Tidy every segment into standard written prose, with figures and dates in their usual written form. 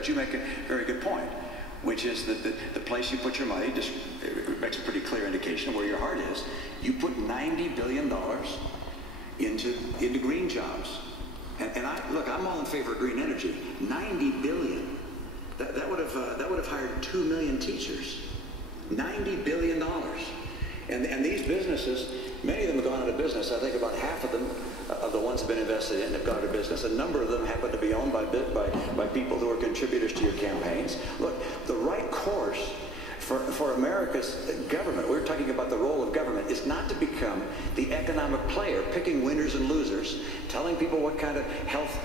but you make a very good point, which is that the place you put your money just makes a pretty clear indication of where your heart is. You put $90 billion into green jobs. And look, I'm all in favor of green energy. $90 billion. That would have hired 2 million teachers. $90 billion. And these businesses, many of them have gone out of business. I think about half of them, of the ones that have been invested in, have gone out of business. A number of them happen to be owned by people who are contributors to your campaigns. Look, the right course for America's government, we're talking about the role of government, is not to become the economic player, picking winners and losers, telling people what kind of health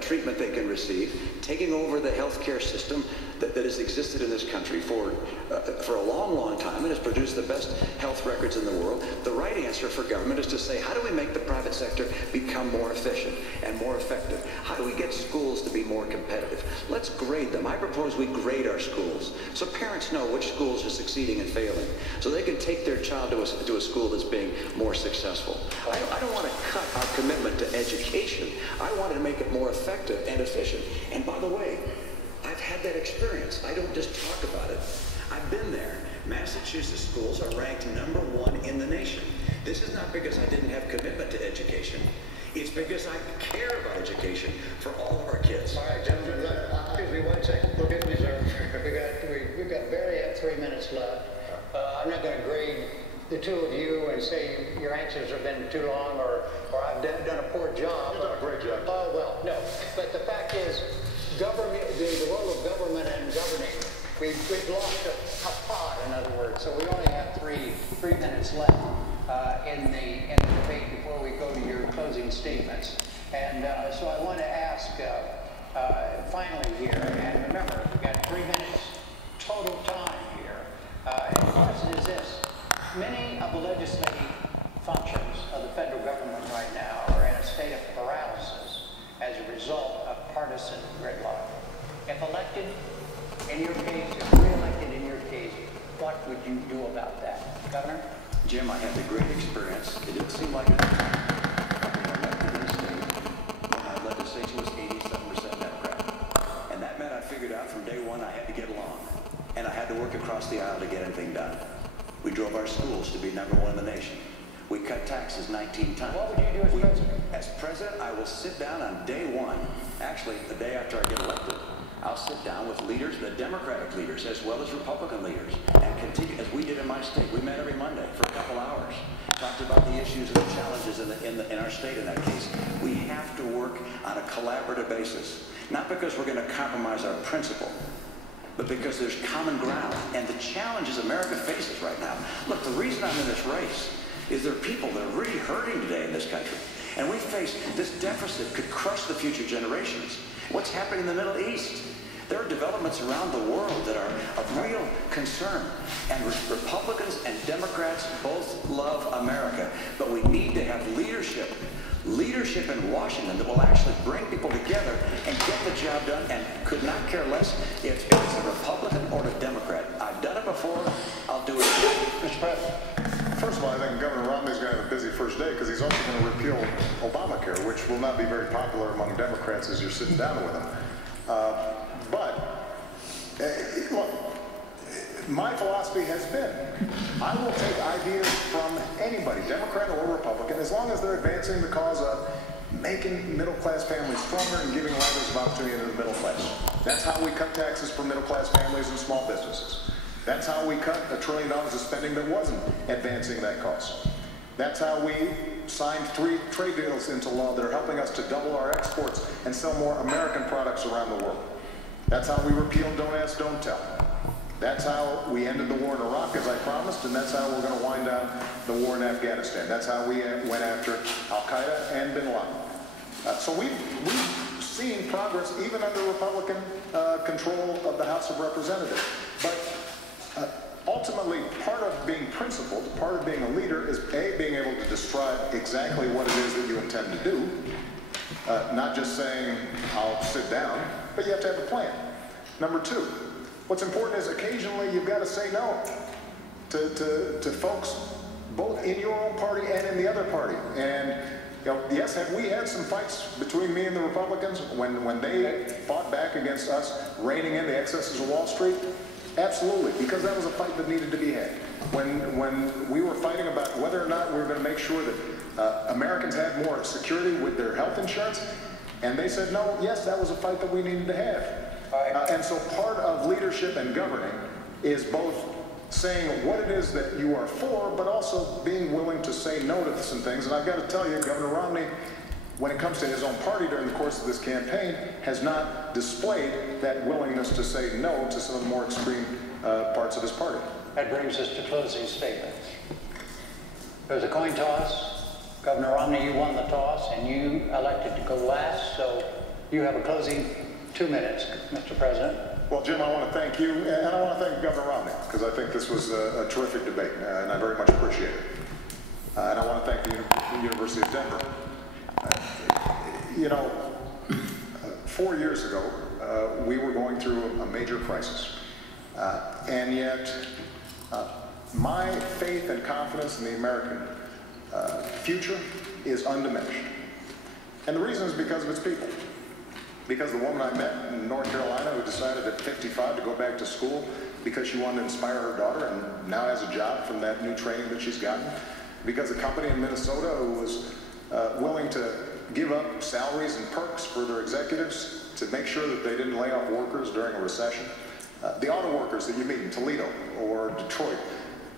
treatment they can receive, taking over the health care system that has existed in this country for a long, long time and has produced the best health records in the world. The right answer for government is to say, how do we make the private sector become more efficient and more effective? How do we get schools to be more competitive? Let's grade them. I propose we grade our schools so parents know which schools are succeeding and failing, so they can take their child to a school that's being more successful. I don't want to cut our commitment to education. I want to make it more effective and efficient. And by the way, I've had that experience. I don't just talk about it. I've been there. Massachusetts schools are ranked #1 in the nation. This is not because I didn't have commitment to education. It's because I care about education for all of our kids. All right, gentlemen, excuse me 1 second. We'll get reserved. We've got barely 3 minutes left. I'm not going to grade the two of you and say your answers have been too long or I've done a poor job. You've done a great job. Oh, well, no. But the fact is, government, the role of government and governing, we've lost a pot, in other words. So we only have three minutes left in the debate before we go to your closing statements. And so I want to ask finally here, and remember, we've got 3 minutes total time here. And the question is this. Many of the legislative functions of the federal government right now are in a state of paralysis as a result of partisan gridlock. If elected, in your case, if re-elected in your case, what would you do about that? Governor? Jim, I had a great experience. It didn't seem like it. Elected in the state, when our legislature was 87% Democrat. And that meant I figured out from day one I had to get along. And I had to work across the aisle to get anything done. We drove our schools to be #1 in the nation. We cut taxes 19 times. What would you do as president? As president, I will sit down on day one, actually the day after I get elected, I'll sit down with leaders, the Democratic leaders, as well as Republican leaders, and continue, as we did in my state. We met every Monday for a couple hours, talked about the issues and the challenges in our state in that case. We have to work on a collaborative basis, not because we're going to compromise our principle, but because there's common ground and the challenges America faces right now. Look, the reason I'm in this race is there are people that are really hurting today in this country. And we face this deficit could crush the future generations. What's happening in the Middle East? There are developments around the world that are of real concern. And Republicans and Democrats both love America, but we need to have leadership in Washington that will actually bring people together and get the job done, and could not care less if it's a Republican or a Democrat. I've done it before, I'll do it again. Mr. President, first of all, I think Governor Romney's going to have a busy first day because he's also going to repeal Obamacare, which will not be very popular among Democrats as you're sitting down with him. Look, my philosophy has been, I will take ideas from anybody, Democrat or Republican, as long as they're advancing the cause of making middle-class families stronger and giving levels of opportunity into the middle class. That's how we cut taxes for middle-class families and small businesses. That's how we cut $1 trillion of spending that wasn't advancing that cause. That's how we signed 3 trade deals into law that are helping us to double our exports and sell more American products around the world. That's how we repealed Don't Ask, Don't Tell. That's how we ended the war in Iraq, as I promised, and that's how we're going to wind down the war in Afghanistan. That's how we went after Al-Qaeda and bin Laden. So we've seen progress even under Republican control of the House of Representatives. But ultimately, part of being principled, part of being a leader is A, being able to describe exactly what it is that you intend to do, not just saying, I'll sit down, but you have to have a plan. Number 2, what's important is occasionally you've got to say no to folks both in your own party and in the other party. And you know, yes, have we had some fights between me and the Republicans when they fought back against us reining in the excesses of Wall Street? Absolutely, because that was a fight that needed to be had. When we were fighting about whether or not we were going to make sure that Americans had more security with their health insurance, and they said no, yes, that was a fight that we needed to have. And so part of leadership and governing is both saying what it is that you are for, but also being willing to say no to some things. And I've got to tell you, Governor Romney, when it comes to his own party during the course of this campaign, has not displayed that willingness to say no to some of the more extreme parts of his party. That brings us to closing statements. There's a coin toss. Governor Romney, you won the toss, and you elected to go last, so you have a closing 2 minutes, Mr. President. Well, Jim, I want to thank you, and I want to thank Governor Romney, because I think this was a terrific debate, and I very much appreciate it. And I want to thank the University of Denver. You know, 4 years ago, we were going through a major crisis, and yet my faith and confidence in the American future is undiminished. And the reason is because of its people. Because the woman I met in North Carolina who decided at 55 to go back to school because she wanted to inspire her daughter and now has a job from that new training that she's gotten. Because a company in Minnesota who was willing to give up salaries and perks for their executives to make sure that they didn't lay off workers during a recession. The auto workers that you meet in Toledo or Detroit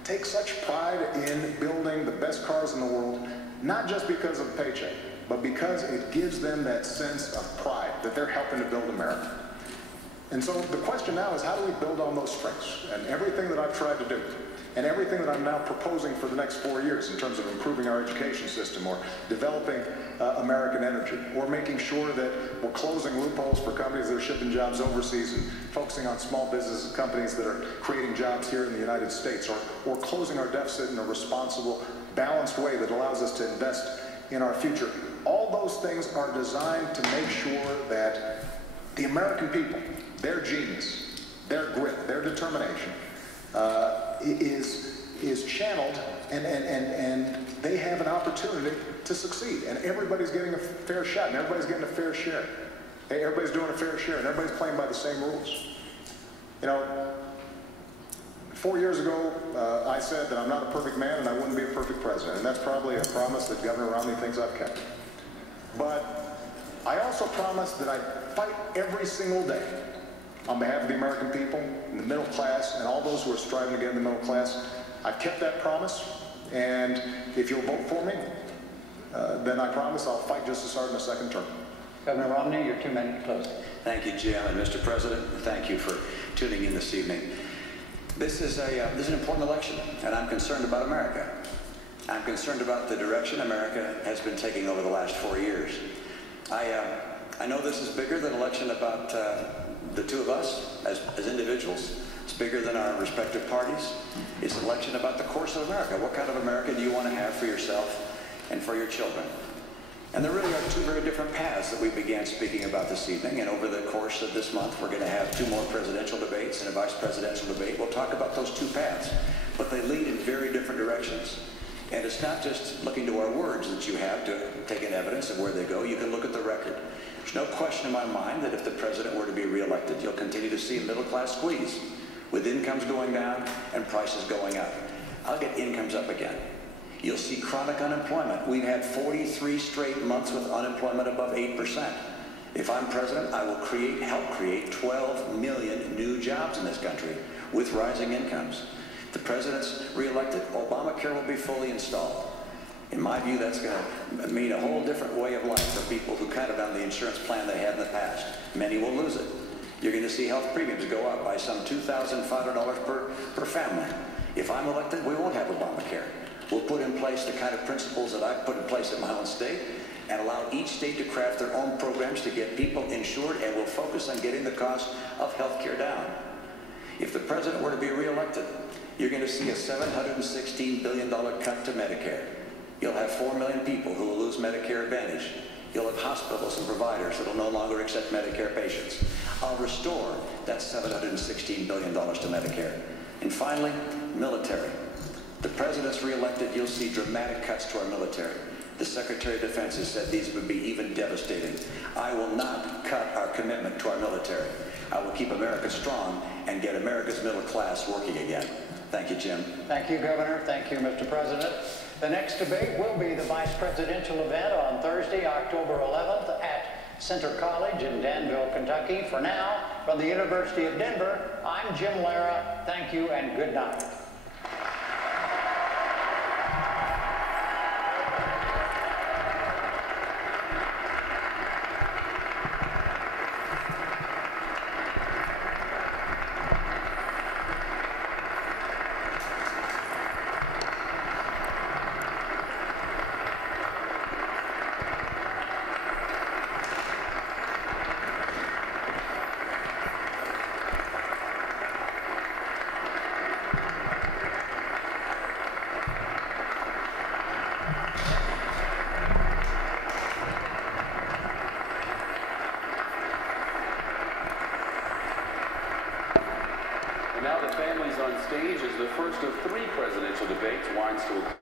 take such pride in building the best cars in the world, not just because of the paycheck, but because it gives them that sense of pride that they're helping to build America. And so the question now is, how do we build on those strengths? And everything that I've tried to do, and everything that I'm now proposing for the next 4 years in terms of improving our education system or developing American energy, or making sure that we're closing loopholes for companies that are shipping jobs overseas and focusing on small business and companies that are creating jobs here in the United States, or closing our deficit in a responsible, balanced way that allows us to invest in our future. All those things are designed to make sure that the American people, their genius, their grit, their determination is channeled, and they have an opportunity to succeed. And everybody's getting a fair shot, and everybody's getting a fair share. Everybody's doing a fair share, and everybody's playing by the same rules. You know, 4 years ago, I said that I'm not a perfect man and I wouldn't be a perfect president. And that's probably a promise that Governor Romney thinks I've kept. But I also promised that I'd fight every single day on behalf of the American people, and the middle class, and all those who are striving to get in the middle class. I've kept that promise, and if you'll vote for me, then I promise I'll fight just as hard in the second term. Governor Romney, your 2 minute closing. Thank you, Jim, and Mr. President, thank you for tuning in this evening. This is an important election, and I'm concerned about America. I'm concerned about the direction America has been taking over the last 4 years. I know this is bigger than an election about the two of us as individuals. It's bigger than our respective parties. It's an election about the course of America. What kind of America do you want to have for yourself and for your children? And there really are two very different paths that we began speaking about this evening, and over the course of this month we're going to have 2 more presidential debates and a vice presidential debate. We'll talk about those 2 paths, but they lead in very different directions. And it's not just looking to our words that you have to take in evidence of where they go. You can look at the record. There's no question in my mind that if the president were to be reelected, you'll continue to see a middle class squeeze, with incomes going down and prices going up. I'll get incomes up again. You'll see chronic unemployment. We've had 43 straight months with unemployment above 8%. If I'm president, I will help create 12 million new jobs in this country with rising incomes. If the president's reelected, Obamacare will be fully installed. In my view, that's going to mean a whole different way of life for people who counted on the insurance plan they had in the past. Many will lose it. You're going to see health premiums go up by some $2,500 per family. If I'm elected, we won't have Obamacare. We'll put in place the kind of principles that I've put in place in my own state and allow each state to craft their own programs to get people insured, and we'll focus on getting the cost of health care down. If the president were to be reelected, you're going to see a $716 billion cut to Medicare. You'll have 4 million people who will lose Medicare Advantage. You'll have hospitals and providers that will no longer accept Medicare patients. I'll restore that $716 billion to Medicare. And finally, military. The president's reelected, you'll see dramatic cuts to our military. The Secretary of Defense has said these would be even devastating. I will not cut our commitment to our military. I will keep America strong and get America's middle class working again. Thank you, Jim. Thank you, Governor. Thank you, Mr. President. The next debate will be the vice presidential event on Thursday, October 11th at Center College in Danville, Kentucky. For now, from the University of Denver, I'm Jim Lara. Thank you and good night. Now the families on stage as the first of 3 presidential debates winds to a